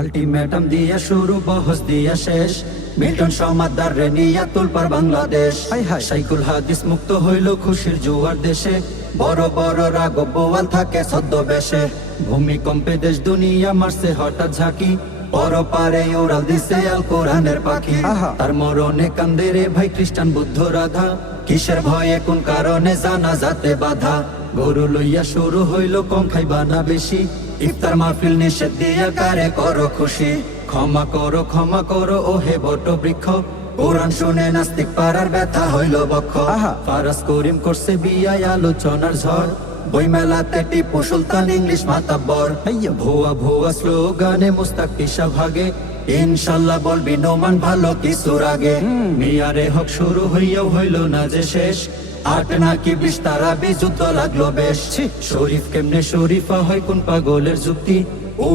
Ultimatum দিয়া শুরু, বহস দিয়া শেষ, মিল্টন সমাদদার রে নিয়া তুলপার বাংলাদেশ। সাইকুল হাদিস মুক্ত হইল খুশির জোয়ার দেশে, বড় বড় রাগব বোয়াল থাকে ছদ্মবেশে। ভূমিকম্পে দেশ দুনিয়া মারছে হঠাৎ ঝাঁকি, পর পারে ওরাল দিছে আল কোরআনের পাখি। তার মরণে কান্দে রে ভাই খ্রিস্টান বুদ্ধ রাধা, কিসের ভয়ে কোন কারণে জানা যাতে বাধা। গরু লইয়া শুরু হইল কম খাইবা না বেশি, ইফতার মাহফিল নিষেধ দিয়া কারে করো খুশি। ক্ষমা করো ও হে বট বৃক্ষ, কোরআন শুনে নাস্তিক পাড়ার ব্যথা হইল বক্ষ। ফারাজ করিম করছে বিয়ায় আলোচনার ঝড়, বই মেলাতে টিপু সুলতান ইংলিশ মাতাব্বর। ভুয়া ভুয়া স্লোগানে মুস্তাক তিশা ভাগে, ইনশাল্লাহ বলবি নোমান ভালো কিছুর আগে। মিয়ারে হক শুরু হইয়াও হইল না যে শেষ, 8 নাকি 20 তারা যুদ্ধ লাগলো বেশ। শরীফ কেমনে শরীফা হয় কোন পাগলের যুক্তি, ও